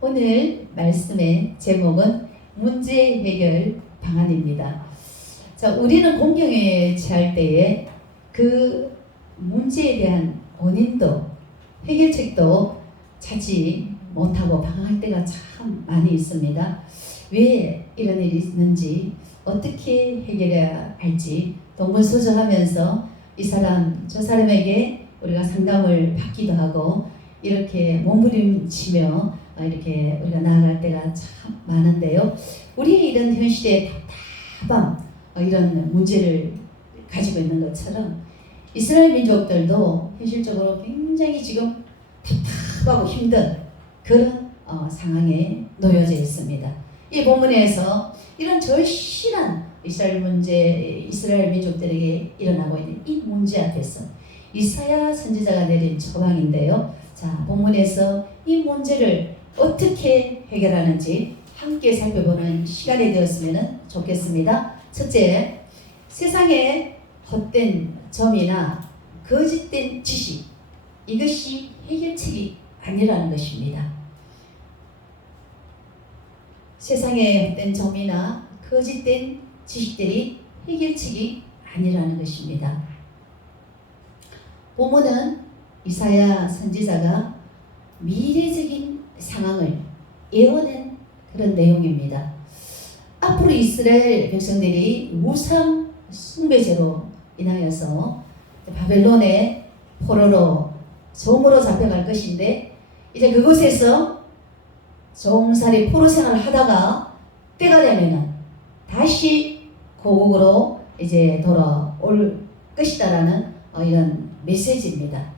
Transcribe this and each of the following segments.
오늘 말씀의 제목은 문제 해결 방안입니다. 자, 우리는 공경에 처할 때에 그 문제에 대한 원인도 해결책도 찾지 못하고 방황할 때가 참 많이 있습니다. 왜 이런 일이 있는지, 어떻게 해결해야 할지 동분서주하면서 이 사람 저 사람에게 우리가 상담을 받기도 하고 이렇게 몸부림치며 이렇게 우리가 나아갈 때가 참 많은데요. 우리의 이런 현실에 답답한 이런 문제를 가지고 있는 것처럼 이스라엘 민족들도 현실적으로 굉장히 지금 답답하고 힘든 그런 상황에 놓여져 있습니다. 이 본문에서 이런 절실한 이스라엘 민족들에게 일어나고 있는 이 문제 앞에서 이사야 선지자가 내린 처방인데요. 자, 본문에서 이 문제를 어떻게 해결하는지 함께 살펴보는 시간이 되었으면 좋겠습니다. 첫째, 세상에 헛된 점이나 거짓된 지식, 이것이 해결책이 아니라는 것입니다. 세상에 헛된 점이나 거짓된 지식들이 해결책이 아니라는 것입니다. 본문은 이사야 선지자가 미래적인 상황을 예언한 그런 내용입니다. 앞으로 이스라엘 백성들이 우상 숭배죄로 인하여서 바벨론의 포로로 종으로 잡혀갈 것인데, 이제 그곳에서 종살이 포로 생활을 하다가 때가 되면은 다시 고국으로 이제 돌아올 것이다라는 이런 메시지입니다.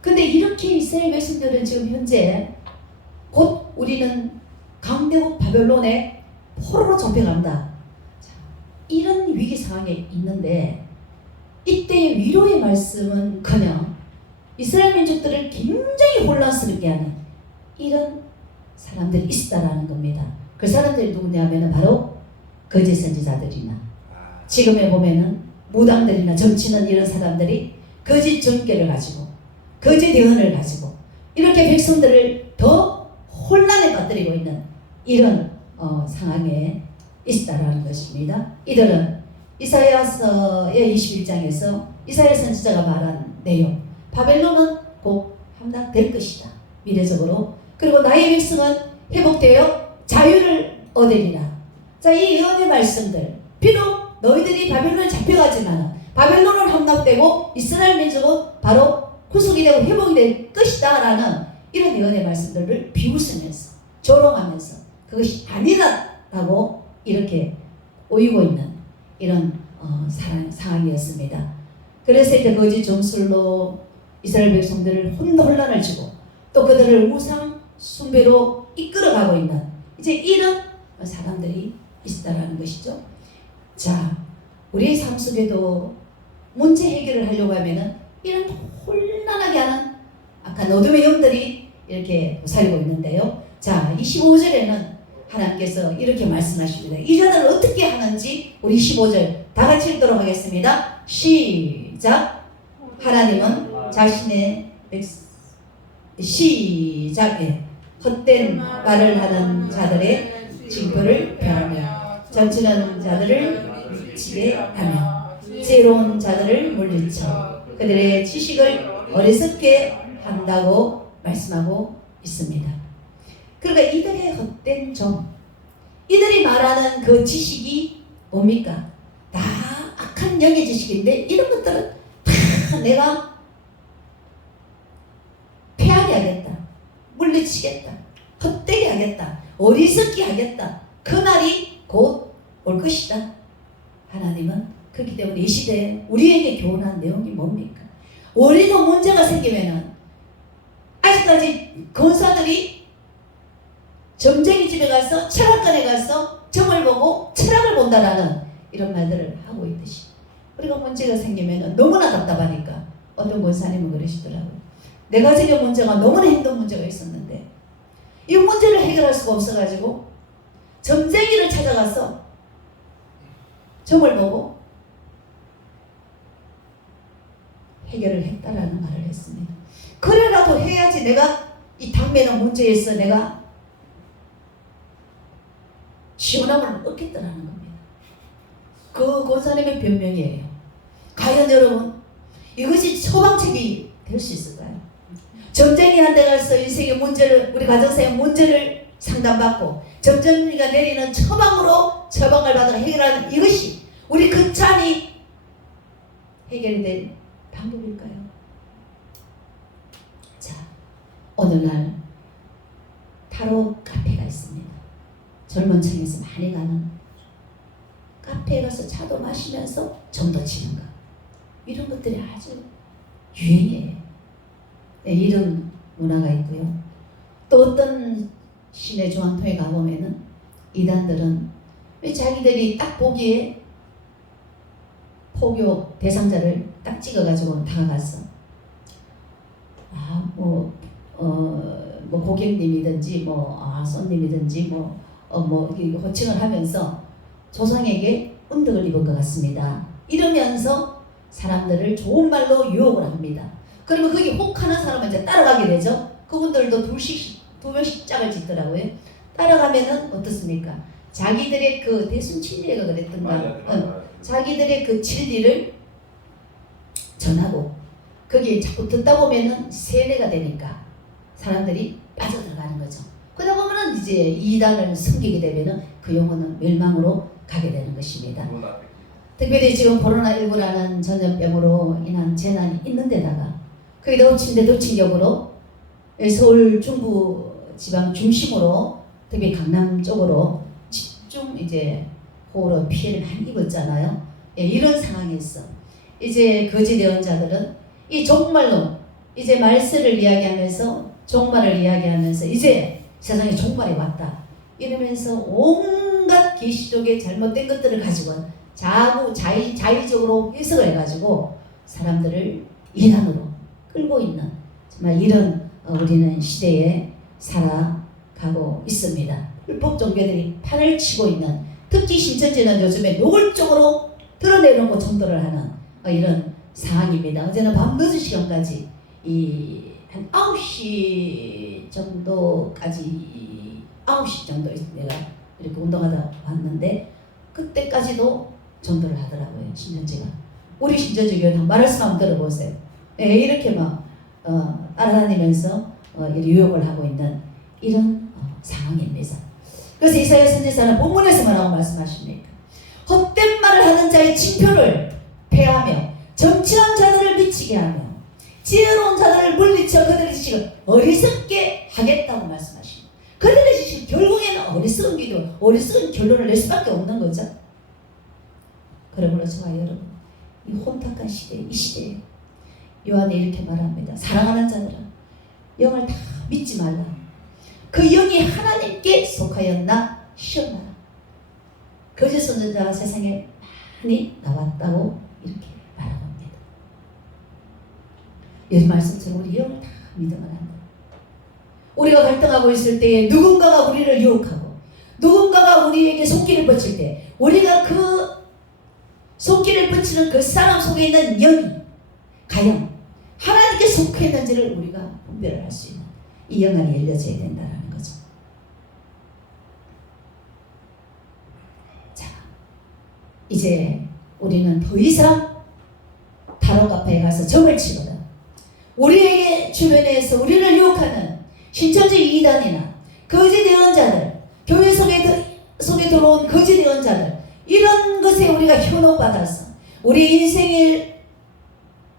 근데 이렇게 이스라엘 백성들은 지금 현재 곧 우리는 강대국 바벨론의 포로로 잡혀간다, 이런 위기 상황에 있는데, 이때의 위로의 말씀은커녕 이스라엘 민족들을 굉장히 혼란스럽게 하는 이런 사람들이 있다라는 겁니다. 그 사람들이 누구냐면은 바로 거짓 선지자들이나 지금에 보면은 무당들이나 정치는 이런 사람들이 거짓 전개를 가지고 거짓 예언을 가지고 이렇게 백성들을 더 혼란에 빠뜨리고 있는 이런 상황에 있다라는 것입니다. 이들은 이사야서의 21장에서 이사야 선지자가 말한 내용, 바벨론은 곧 함락될 것이다, 미래적으로. 그리고 나의 백성은 회복되어 자유를 얻으리라. 자, 이 예언의 말씀들, 비록 너희들이 바벨론에 잡혀가지만 바벨론은 함락되고 이스라엘 민족은 바로 구속이 되고 회복이 될 것이다 라는 이런 예언의 말씀들을 비웃으면서 조롱하면서 그것이 아니다라고 이렇게 오이고 있는 이런 상황이었습니다. 그래서 이제 거짓 점술로 이스라엘 백성들을 혼란을 주고 또 그들을 우상 숭배로 이끌어가고 있는 이제 이런 사람들이 있다라는 것이죠. 자, 우리의 삶 속에도 문제 해결을 하려고 하면은 이런 혼란하게 하는 악한 어둠의 영들이 이렇게 살고 있는데요. 자, 25절에는 하나님께서 이렇게 말씀하십니다. 이 자들을 어떻게 하는지 우리 15절 다 같이 읽도록 하겠습니다. 시작. 하나님은 자신의 시작에 헛된 말을 하는 자들의 징표를 펴하며 점치는 자들을 미치게 하며 지혜로운 자들을 물리쳐 그들의 지식을 어리석게 한다고 말씀하고 있습니다. 그러니까 이들의 헛된 점, 이들이 말하는 그 지식이 뭡니까? 다 악한 영의 지식인데 이런 것들은 다 내가 패하게 하겠다, 물리치겠다, 헛되게 하겠다, 어리석게 하겠다, 그날이 곧 올 것이다. 하나님은 그렇기 때문에 이 시대에 우리에게 교훈한 내용이 뭡니까? 우리도 문제가 생기면은 아직까지 권사들이 점쟁이 집에 가서 철학관에 가서 점을 보고 철학을 본다라는 이런 말들을 하고 있듯이, 우리가 문제가 생기면은 너무나 답답하니까 어떤 권사님은 그러시더라고요. 내가 지금 문제가 너무나 힘든 문제가 있었는데 이 문제를 해결할 수가 없어가지고 점쟁이를 찾아가서 점을 보고 해결을 했다라는 말을 했습니다. 그래라도 해야지 내가 이 당면한 문제에서 내가 시원함을 얻겠다라는 겁니다. 그 권사님의 변명이에요. 과연 여러분 이것이 처방책이 될 수 있을까요? 점쟁이 한 대 가서 인생의 문제를, 우리 가정사의 문제를 상담받고 점쟁이가 내리는 처방으로 처방을 받아 해결하는 이것이 우리 근찬이 해결이 될 방법일까요? 자, 오늘날 타로 카페가 있습니다. 젊은 층에서 많이 가는 카페에 가서 차도 마시면서 점도 치는 것, 이런 것들이 아주 유행이에요. 네, 이런 문화가 있고요. 또 어떤 시내 중앙통에 가보면은 이단들은 왜 자기들이 딱 보기에 포교 대상자를 딱 찍어가지고 다가갔어. 뭐 고객님이든지 손님이든지 호칭을 하면서 조상에게 은덕을 입은 것 같습니다. 이러면서 사람들을 좋은 말로 유혹을 합니다. 그러면 거기 혹하는 사람은 이제 따라가게 되죠. 그분들도 두 명씩 짝을 짓더라고요. 따라가면은 어떻습니까? 자기들의 그 대순친리가 그랬던가, 자기들의 그 진리를 전하고 거기에 자꾸 듣다 보면은 세뇌가 되니까 사람들이 빠져들어가는 거죠. 그러다 보면은 이제 이단을 섬기게 되면은 그 영혼은 멸망으로 가게 되는 것입니다. 특별히 지금 코로나19라는 전염병으로 인한 재난이 있는 데다가 거기다 덮친격으로 서울 중부 지방 중심으로 특히 강남 쪽으로 집중 이제 호우로 피해를 많이 입었잖아요. 이런 상황에서 이제 거짓 예언자들은 이 종말로 이제 말세를 이야기하면서 종말을 이야기하면서 이제 세상에 종말이 왔다 이러면서 온갖 계시록의 잘못된 것들을 가지고 자의적으로 해석을 해가지고 사람들을 이단으로 끌고 있는 정말 이런 우리는 시대에 살아가고 있습니다. 불법 종교들이 판을 치고 있는, 특히 신천지는 요즘에 노골적으로 드러내놓고 전도를 하는 이런 상황입니다. 어제는 밤 늦은 시간까지 한 9시 정도까지 9시 정도 내가 이렇게 운동하다 왔는데 그때까지도 전도를 하더라고요. 신천지가. 우리 신천지 교회는 말씀 한번 들어보세요. 이렇게 막 따라다니면서 유혹을 하고 있는 이런 상황입니다. 그래서 이사야 선지자는 본문에서 뭐라고 말씀하십니까? 헛된 말을 하는 자의 징표를 폐하며 정치한 자들을 미치게 하며 지혜로운 자들을 물리쳐 그들의 지식을 어리석게 하겠다고 말씀하십니다. 그들의 지식 결국에는 어리석은 결론을 낼 수밖에 없는 거죠. 그러므로 저와 여러분, 이 혼탁한 시대, 이 시대에 요한이 이렇게 말합니다. 사랑하는 자들아, 영을 다 믿지 말라. 그 영이 하나님께 속하였나 시험하라. 거짓 선지자가 세상에 많이 나왔다고 이렇게 말합니다. 이 말씀처럼 우리 영을 다 믿으면 안 돼. 우리가 갈등하고 있을 때에 누군가가 우리를 유혹하고 누군가가 우리에게 손길을 뻗칠 때 우리가 그 손길을 뻗치는 그 사람 속에 있는 영이 과연 하나님께 속해 있는지를 우리가 분별을 할 수 있는 이 영안이 열려져야 된다는 거죠. 자, 이제 우리는 더 이상 타로 카페에 가서 점을 치거든 우리에게 주변에서 우리를 유혹하는 신천지 이단이나 거짓 예언자들, 교회 속에 들어온 거짓 예언자들, 이런 것에 우리가 현혹받아서 우리 인생을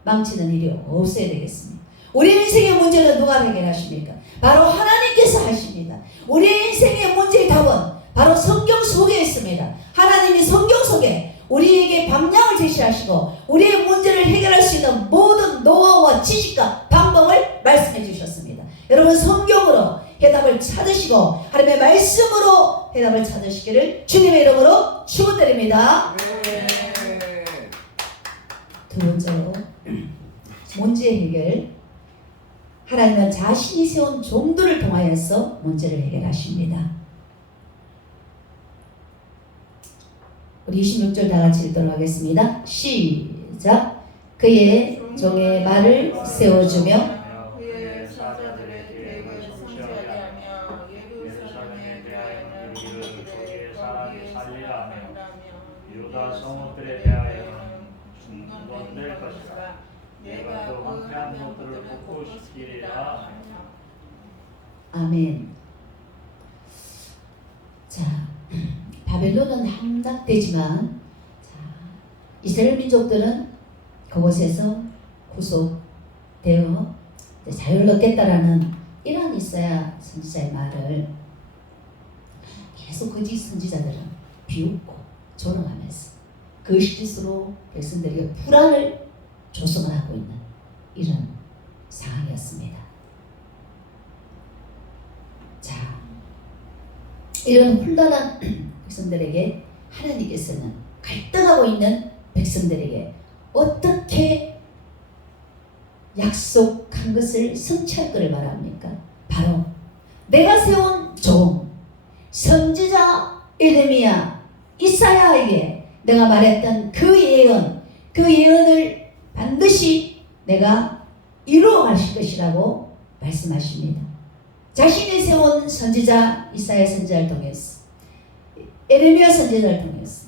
망치는 일이 없어야 되겠습니다. 우리 인생의 문제는 누가 해결하십니까? 바로 하나님께서 하십니다. 우리 인생의 문제의 답은 바로 성경 속에 있습니다. 하나님이 성경 속에 우리에게 방향을 제시하시고 우리의 문제를 해결할 수 있는 모든 노하우와 지식과 방법을 말씀해 주셨습니다. 여러분, 성경으로 해답을 찾으시고 하나님의 말씀으로 해답을 찾으시기를 주님의 이름으로 축원드립니다. 두 번째로 문제 해결. 하나님은 자신이 세운 종들을 통하여서 문제를 해결하십니다. 우리 26절 다 같이 읽도록 하겠습니다. 시작. 그의 종의 말을 세워주며 그의 사자들의 계획을 유다 성읍들에 대하여는 중건될 것이라. 내가 그 황폐한 것들을 복구시키리라. 아멘. 자, 바벨론은 함락되지만 이스라엘 민족들은 그곳에서 구속되어 자유를 얻겠다라는 이런 이사야 선지자의 말을 계속 거짓 선지자들은 비웃고 조롱하면서 그 실수로 백성들에게 불안을 조성을 하고 있는 이런 상황이었습니다. 자, 이런 혼란한 백성들에게 하나님께서는 갈등하고 있는 백성들에게 어떻게 약속한 것을 성취할 것을 말합니까? 바로 내가 세운 종 선지자 에레미야 이사야에게 내가 말했던 그 예언을 반드시 내가 이루어 가실 것이라고 말씀하십니다. 자신이 세운 선지자 이사야 선지자를 통해서 에레미야 선지자를 통해서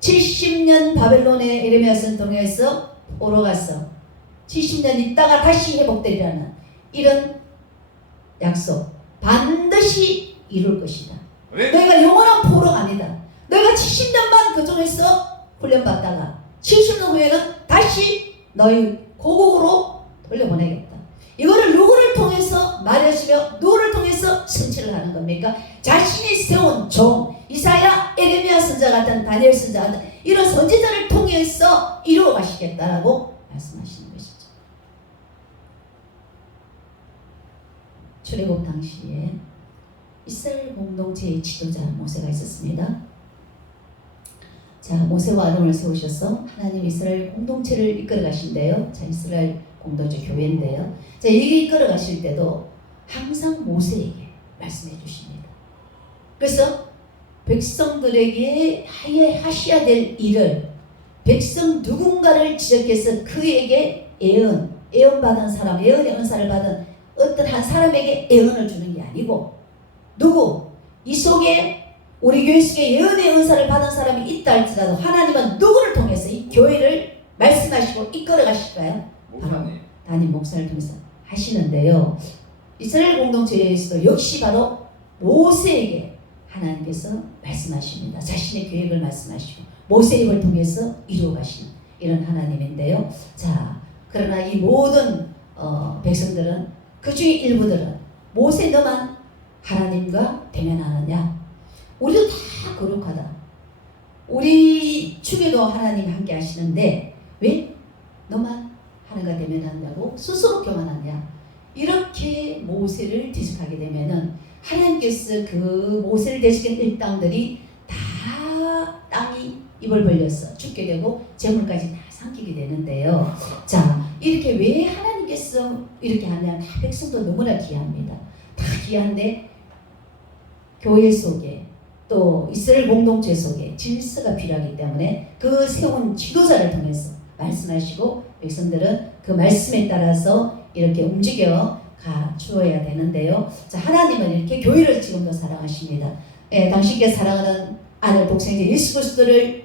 70년 바벨론의 에레미야 선지자를 통해서 오러가서 70년 있다가 다시 회복되리라는 이런 약속 반드시 이룰 것이다. 너희가 영원한 포로가 아니다. 너희가 70년만 그쪽에서 훈련받다가 70년 후에는 다시 너희 고국으로 돌려보내겠다. 이거를 누구를 통해서 말해주며 누구를 통해서 성취를 하는 겁니까? 자신이 세운 종 이사야, 에레미야 선지자 같은 다니엘 선지자 같은 이런 선지자를 통해서 이루어 가시겠다라고 말씀하시는 것이죠. 출애굽 당시에 이스라엘 공동체의 지도자 모세가 있었습니다. 자, 모세와 아론을 세우셔서 하나님 이스라엘 공동체를 이끌어 가신대요. 자, 이스라엘 공동체 교회인데요. 자, 이게 이끌어 가실 때도 항상 모세에게 말씀해 주십니다. 그래서 백성들에게 하셔야 될 일을 백성 누군가를 지적해서 그에게 예언받은 사람, 예언의 은사를 받은 어떤 한 사람에게 예언을 주는 게 아니고 누구? 이 속에 우리 교회 속에 예언의 은사를 받은 사람이 있다 할지라도 하나님은 누구를 통해서 이 교회를 말씀하시고 이끌어 가실까요? 바로 담임 목사를 통해서 하시는데요. 이스라엘 공동체에서도 역시 바로 모세에게 하나님께서 말씀하십니다. 자신의 계획을 말씀하시고 모세의 입을 통해서 이루어 가시는 이런 하나님인데요. 자, 그러나 이 모든 백성들은 그 중에 일부들은 모세 너만 하나님과 대면하느냐? 우리도 다 거룩하다. 우리 중에도 하나님 함께 하시는데 왜 너만 하나님과 대면한다고 스스로 교만하냐? 이렇게 모세를 지적하게 되면은 하나님께서 그 모세를 대적한 일당들이 다 땅이 입을 벌려서 죽게 되고 재물까지 다 삼키게 되는데요. 자, 이렇게 왜 하나님께서 이렇게 하냐? 다 백성도 너무나 귀합니다. 다 귀한데 교회 속에 또 이스라엘 공동체 속에 질서가 필요하기 때문에 그 세운 지도자를 통해서 말씀하시고 백성들은 그 말씀에 따라서 이렇게 움직여 가 주어야 되는데요. 자, 하나님은 이렇게 교회를 지금도 사랑하십니다. 예, 당신께 사랑하는 아들 독생자 예수 그리스도를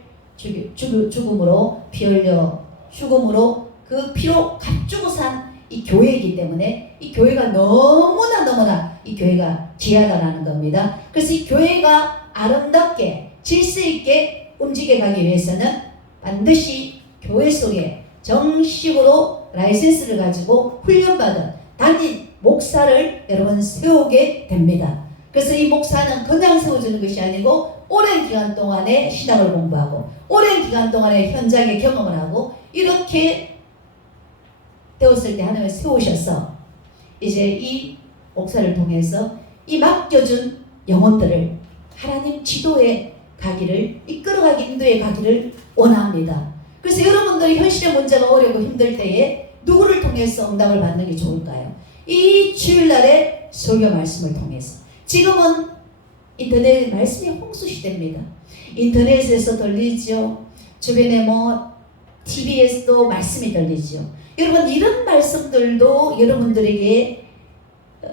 죽음으로 피 흘려 죽음으로 그 피로 값주고 산 이 교회이기 때문에 이 교회가 너무나 이 교회가 귀하다라는 겁니다. 그래서 이 교회가 아름답게 질서 있게 움직여 가기 위해서는 반드시 교회 속에 정식으로 라이센스를 가지고 훈련받은 담임 목사를 여러분 세우게 됩니다. 그래서 이 목사는 그냥 세워주는 것이 아니고 오랜 기간 동안에 신학을 공부하고 오랜 기간 동안에 현장에 경험을 하고 이렇게 되었을 때 하나님을 세우셔서 이제 이 목사를 통해서 이 맡겨준 영혼들을 하나님 지도에 가기를 이끌어가기 인도에 가기를 원합니다. 그래서 여러분들이 현실의 문제가 어렵고 힘들 때에 누구를 통해서 응답을 받는 게 좋을까요? 이 주일날의 설교 말씀을 통해서. 지금은 인터넷 말씀이 홍수 시대입니다. 인터넷에서 들리죠. 주변에 TV에서도 말씀이 들리죠. 여러분 이런 말씀들도 여러분들에게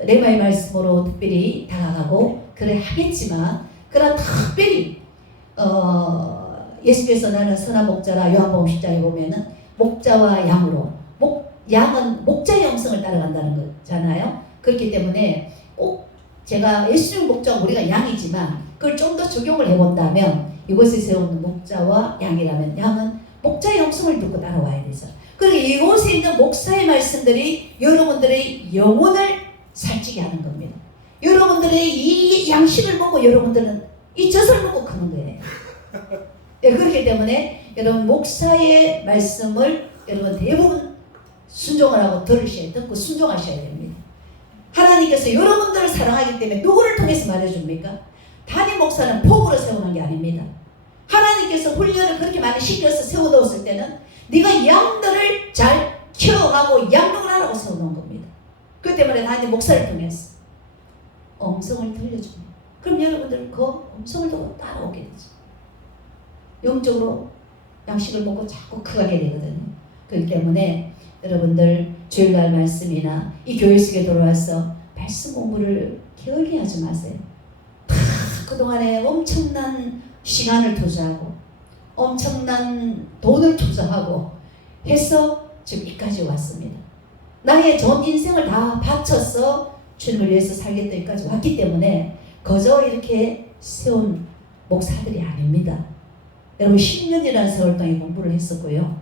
레마의 말씀으로 특별히 다가가고 그래 하겠지만 그러나 특별히 예수께서 나는 선한 목자라 요한복음 10장에 보면은 목자와 양으로 양은 목자의 영성을 따라간다는 거잖아요. 그렇기 때문에 꼭 제가 예수님 목자가 우리가 양이지만 그걸 좀 더 적용을 해본다면 이곳에 세우는 목자와 양이라면 양은 목자의 영성을 듣고 따라와야 되죠. 그리고 이곳에 있는 목사의 말씀들이 여러분들의 영혼을 살찌게 하는 겁니다. 여러분들의 이 양식을 먹고 여러분들은 이 젖을 먹고 크는 거예요. 네, 그렇기 때문에 여러분 목사의 말씀을 여러분 대부분 순종을 하고 듣고 순종하셔야 됩니다. 하나님께서 여러분들을 사랑하기 때문에 누구를 통해서 말해줍니까? 담임 목사는 폭으로 세우는 게 아닙니다. 하나님께서 훈련을 그렇게 많이 시켜서 세워놓았을 때는 네가 양들을 잘 케어하고 양육을 하라고 세워놓은 겁니다. 그 때문에 담임 목사를 통해서 음성을 들려줍니다. 그럼 여러분들은 그 음성을 듣고 따라오게 되죠. 영적으로 양식을 먹고 자꾸 크게 되거든요. 그렇기 때문에 여러분들 주일날 말씀이나 이 교회 속에 들어와서 말씀 공부를 게을리 하지 마세요. 그동안에 엄청난 시간을 투자하고 엄청난 돈을 투자하고 해서 지금 여기까지 왔습니다. 나의 전 인생을 다 바쳐서 주님을 위해서 살겠다 여기까지 왔기 때문에 거저 이렇게 세운 목사들이 아닙니다. 여러분 10년이라는 세월 동안 공부를 했었고요.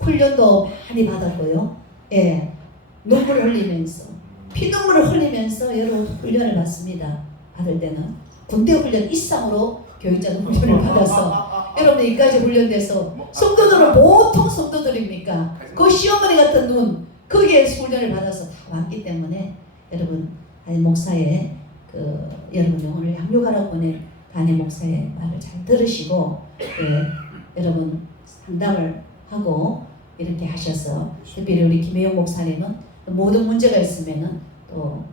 훈련도 많이 받았고요. 예, 눈물을 흘리면서 피눈물을 흘리면서 여러분 훈련을 받습니다. 받을 때는 군대 훈련 이상으로 교육자는 훈련을 받아서 여러분 여기까지 훈련돼서 성도들은 보통 성도들입니까? 그 시어머니 같은 눈 거기에 훈련을 받아서 다 왔기 때문에 여러분 담임 목사의 여러분 영혼을 양육하라고 보낸 담임 목사의 말을 잘 들으시고 여러분 상담을 하고 이렇게 하셔서 특별히 우리 김혜영 목사님은 모든 문제가 있으면은 또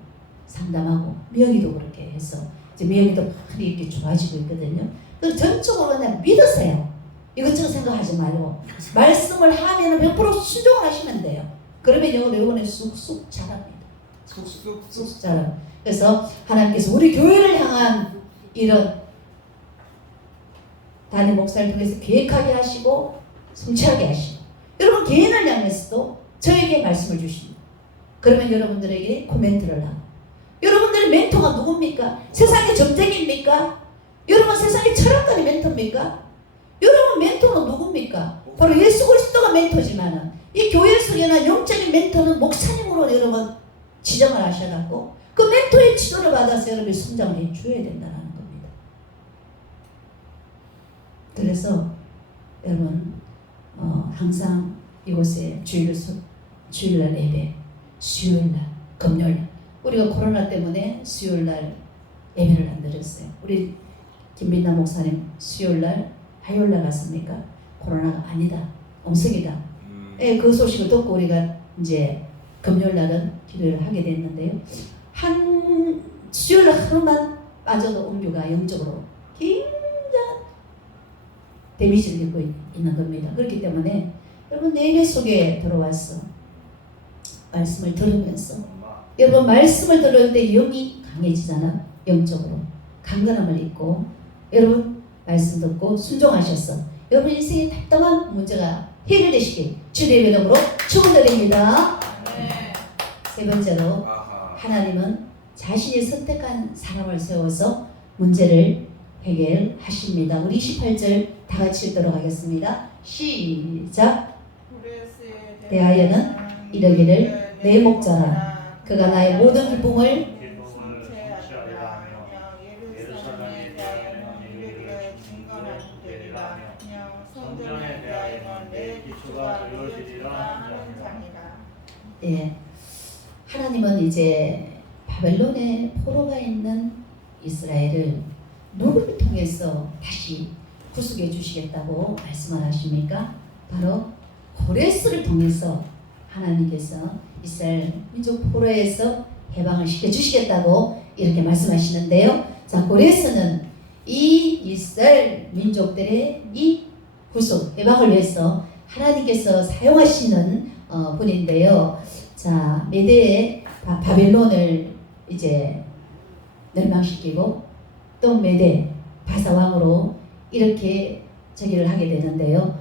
상담하고 미영이도 그렇게 해서 이제 미영이도 많이 이렇게 좋아지고 있거든요. 그래서 전적으로 그냥 믿으세요. 이것저것 생각하지 말고 말씀을 하면은 100% 순종을 하시면 돼요. 그러면 여러분의 쑥쑥 자랍니다. 쑥쑥 자랍니다. 그래서 하나님께서 우리 교회를 향한 이런 담임 목사를 통해서 계획하게 하시고 성취하게 하시고 여러분 개인을 향해서도 저에게 말씀을 주십니다. 그러면 여러분들에게 코멘트를 하고 여러분들의 멘토가 누굽니까? 세상의 점쟁이입니까? 여러분 세상의 철학관이 멘토입니까? 여러분 멘토는 누굽니까? 바로 예수 그리스도가 멘토지만은 이 교회 속에는 영적인 멘토는 목사님으로 여러분 지정을 하셔갖고 그 멘토의 지도를 받아서 여러분이 성장을 해줘야 된다는 겁니다. 그래서 여러분 항상 이곳에 주일날 예배, 수요일날, 금요일날 우리가 코로나 때문에 수요일날 예배를 안 드렸어요. 우리 김민남 목사님 수요일날, 화요일날 갔습니까? 코로나가 아니다, 음성이다. 예, 그 소식을 듣고 우리가 이제 금요일날은 기도를 하게 됐는데요. 한 수요일날 하루만 빠져도 온교가 영적으로 굉장한 데미지를 입고 있는 겁니다. 그렇기 때문에 여러분 내 예배 속에 들어와서 말씀을 들으면서 여러분 말씀을 들을 때 영이 강해지잖아. 영적으로 강건함을 입고 여러분 말씀 듣고 순종하셔서 여러분 인생의 답답한 문제가 해결되시길 주님의 이름으로 축원드립니다. 세 번째로 하나님은 자신이 선택한 사람을 세워서 문제를 해결하십니다. 우리 28절 다 같이 읽도록 하겠습니다. 시작. 대하여는 이르기를 내 목자라 그가 나의 모든 기쁨을 예루살렘에 대하여는 이르기를 증거를 되리라며 성전에 대하여는 내 기초가 이루어지리라 하니라. 예, 하나님은 이제 바벨론의 포로가 있는 이스라엘을 누구를 통해서 다시 구속해 주시겠다고 말씀을 하십니까? 바로 고레스를 통해서 하나님께서 이스라엘 민족 포로에서 해방을 시켜주시겠다고 이렇게 말씀하시는데요. 자, 고레스는 이 이스라엘 민족들의 이 구속, 해방을 위해서 하나님께서 사용하시는 분인데요. 자, 메대의 바벨론을 이제 멸망시키고 또 메대 바사왕으로 이렇게 저기를 하게 되는데요.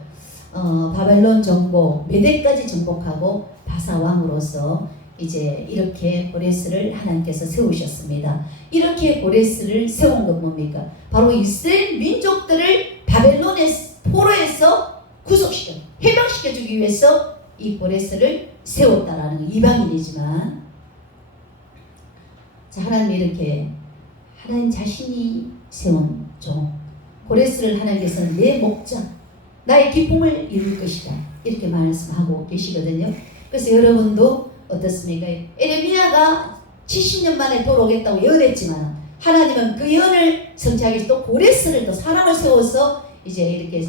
바벨론 정복, 메대까지 정복하고 바사왕으로서 이제 이렇게 고레스를 하나님께서 세우셨습니다. 이렇게 고레스를 세운 건 뭡니까? 바로 이스라엘 민족들을 바벨론의 포로에서 구속시켜 해방시켜주기 위해서 이 고레스를 세웠다라는 거. 이방인이지만 자, 하나님이 이렇게 하나님 자신이 세운 종 고레스를 하나님께서는 내 목자 나의 기쁨을 이룰 것이다 이렇게 말씀하고 계시거든요. 그래서 여러분도 어떻습니까? 에레미야가 70년 만에 돌아오겠다고 예언했지만 하나님은 그 예언을 성취하기 위해서 또 고레스를 또 사람을 세워서 이제 이렇게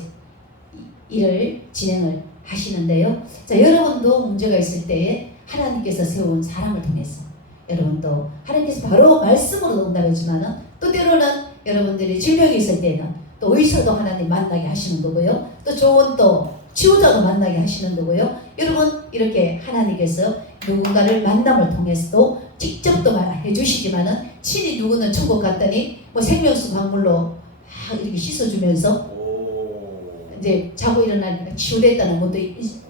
일을 진행을 하시는데요. 자, 여러분도 문제가 있을 때에 하나님께서 세운 사람을 통해서 여러분도 하나님께서 바로 말씀으로 응답해주지만 또 때로는 여러분들이 질병이 있을 때는 또 의사도 하나님 만나게 하시는 거고요. 또 좋은 또 치유자도 만나게 하시는 거고요. 여러분 이렇게 하나님께서 누군가를 만남을 통해서도 직접도 해주시지만은 친히 누구는 천국 갔더니 뭐 생명수 강물로 이렇게 씻어주면서 이제 자고 일어나니까 치유됐다는 것도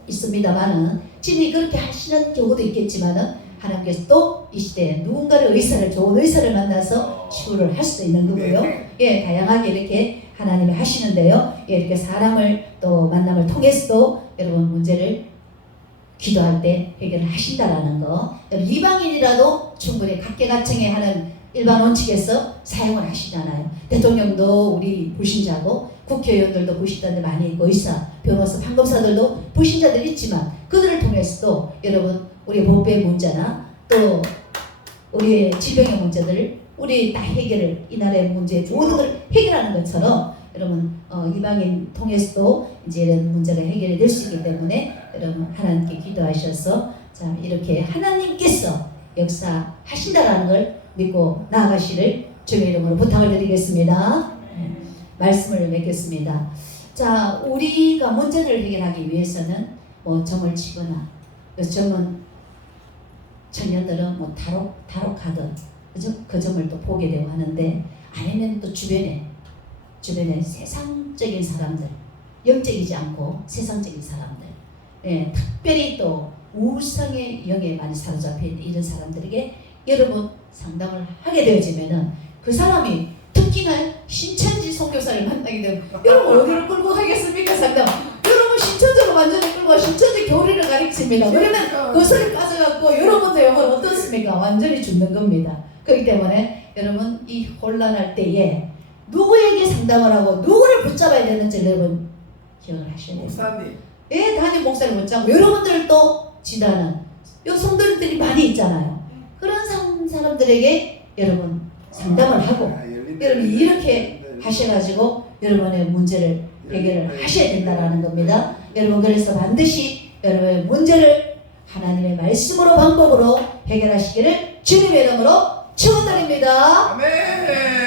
있습니다만은 친히 그렇게 하시는 경우도 있겠지만은 하나님께서 또 이 시대에 누군가를 좋은 의사를 만나서 치유를 할 수도 있는 거고요. 예, 다양하게 이렇게 하나님이 하시는데요. 예, 이렇게 사람을 또 만남을 통해서도 여러분 문제를 기도할 때 해결을 하신다라는 거. 이방인이라도 충분히 각계각층에 하는 일반 원칙에서 사용을 하시잖아요. 대통령도 우리 불신자고 국회의원들도 불신자들 많이 있고 의사, 변호사, 판검사들도 불신자들 있지만 그들을 통해서도 여러분 우리 법의 문제나 또 우리의 질병의 문제들을 우리 다 해결을 이 나라의 문제 모든 걸 해결하는 것처럼 여러분 이방인 통해서도 이제 이런 문제가 해결이 될 수 있기 때문에 여러분 하나님께 기도하셔서 자 이렇게 하나님께서 역사하신다라는 걸 믿고 나아가시를 주의 이름으로 부탁을 드리겠습니다. 말씀을 맺겠습니다. 자 우리가 문제를 해결하기 위해서는 뭐 점을 치거나 그 점은 청년들은 뭐 타로카드 그죠? 그 점을 또 보게 되고 하는데 아니면 또 주변에 세상적인 사람들 영적이지 않고 세상적인 사람들 예, 특별히 또 우상의 영에 많이 사로잡힌 이런 사람들에게 여러분 상담을 하게 되어지면은 그 사람이 특히나 신천지 선교사를 만나게 되면 여러분 어디를 끌고 가겠습니까 상담 여러분 신천지로 완전히 끌고 신천지 교리를 가르칩니다. 그러면 그 소리 빠져갖고 여러분도 영혼 어떻습니까? 완전히 죽는 겁니다. 그렇기 때문에 여러분 이 혼란할 때에 누구에게 상담을 하고 누구를 붙잡아야 되는지 여러분 기억을 하셔야 돼요. 목사님. 예, 담임 목사를 붙잡고 여러분들도 지도하는 성도들이 많이 있잖아요. 그런 사람들에게 여러분 상담을 하고 여러분 이렇게 하셔가지고 여러분의 문제를 해결을 하셔야 된다라는 겁니다. 여러분 그래서 반드시 여러분의 문제를 하나님의 말씀으로 방법으로 해결하시기를 주님의 이름으로 축원드립니다. 아멘.